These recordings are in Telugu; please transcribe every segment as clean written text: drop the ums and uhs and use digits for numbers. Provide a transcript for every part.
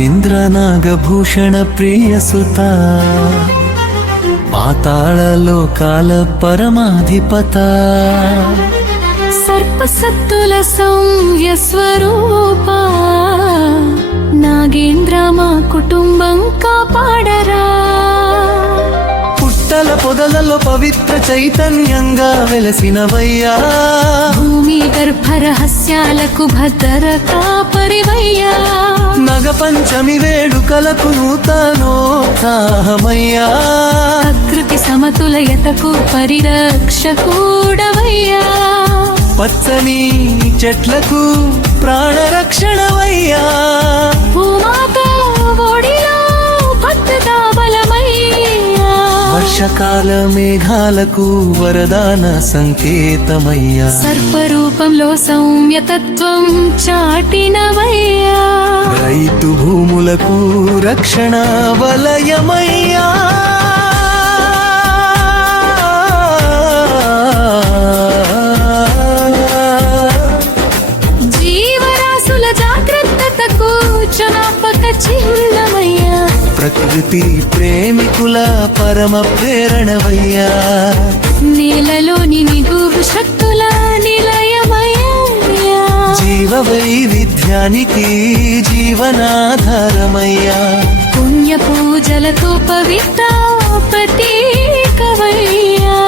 నాగేంద్ర నాగభూషణ ప్రియసుత పాతాళ లోకాల పరమాధిపత సర్పసత్తుల సౌమ్య స్వరూప నాగేంద్ర మా కుటుంబం కాపాడరా. పుట్టల పొదలలో పవిత్ర చైతన్యంగా వెలసినవయ్యా, భూమి గర్భ రహస్యాలకు భద్ర కాపరివయ్యా. నగ పంచమి వేడుకలకు నూతనోత్సాహమయ్యా, ప్రకృతి సమతులయతకు పరిరక్షకుడవయ్యా. పచ్చని చెట్లకు ప్రాణరక్షణవయ్యా, భూమాత ఒడిలో భద్రతా బలమయ్యా. వర్షకాల మేఘాలకు వరదాన సంకేతమయ్యా, సర్పరూపంలో సౌమ్యతత్వం చాటినవయ్యా. రైతు భూములకు రక్షణ వలయమయ్యా. జీవరాశుల జాగ్రత్తకు జ్ఞాపక చిహ్నమయ్యా. ప్రకృతి ప్రేమికుల పరమ ప్రేరణవయ్యా, నేలలోని నిగూఢ శక్తుల నిలయమయ్యా. జీవ వైవిధ్యానికి జీవనాధారమయ్యా, పుణ్య పూజలతో పవిత్ర ప్రతీకవయ్యా.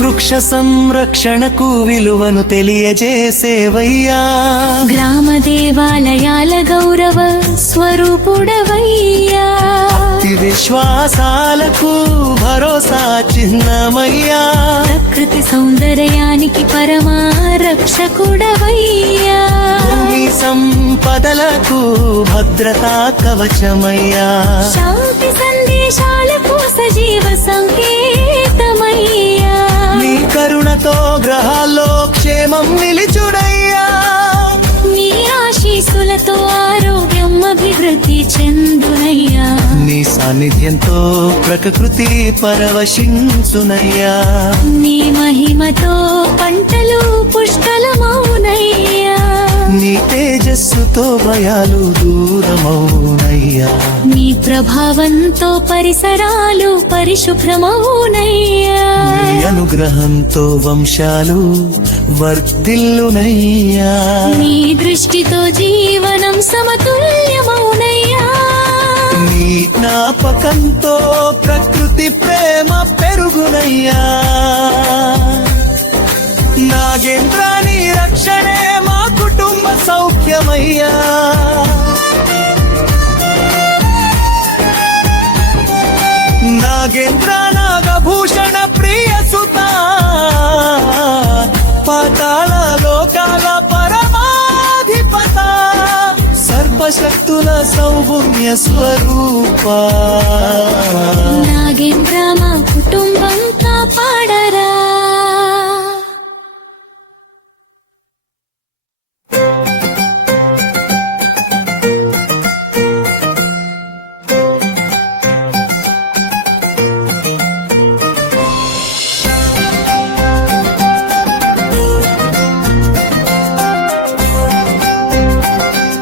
వృక్ష సంరక్షణకు విలువను తెలియజేసేవయ్యా, గ్రామ దేవాలయాల గౌరవ స్వరూపుడవయ్యా. భక్తి విశ్వాసాలకు భరోసా చిహ్నమయ్యా, ప్రకృతి సౌందర్యానికి పరమా రక్షకుడవయ్యా. భూమి సంపదలకు భద్రతా కవచమయ్యా, శాంతి సందేశాలకు సజీవ సంకేతమయ్యా. నీ కరుణతో గ్రహాల్లో క్షేమం నిలిచుడయ్యా, నీ ఆశీస్సులతో ఆరోగ్యం అభివృద్ధి చెందునయ్యా. నీ సాన్నిధ్యంతో ప్రకృతి పరవశించునయ్యా, నీ మహిమతో పంటలు పుష్కలమౌనయ్యా. నీ తేజస్సుతో భయాలు దూరమౌనయ్యా, నీ ప్రభావంతో పరిసరాలు పరిశుభ్రమౌనయ్యా. నీ అనుగ్రహంతో వంశాలు వర్ధిల్లునయ్యా, నీ దృష్టితో జీవనం సమతుల్యమౌనయ్యా. నీ జ్ఞాపకంతో ప్రకృతి ప్రేమ పెరుగునయ్యా. నాగేంద్ర నీ రక్షణే మా కుటుంబ సౌఖ్యమయ్యా, నాగేంద్ర నాగభూషణ ప్రియసుత పాతాళ లోకాల పరమాధిపత సర్వశక్తుల సౌభుమ్య స్వరూప. నాగేంద్ర మా కుటుంబం కాపాడరా.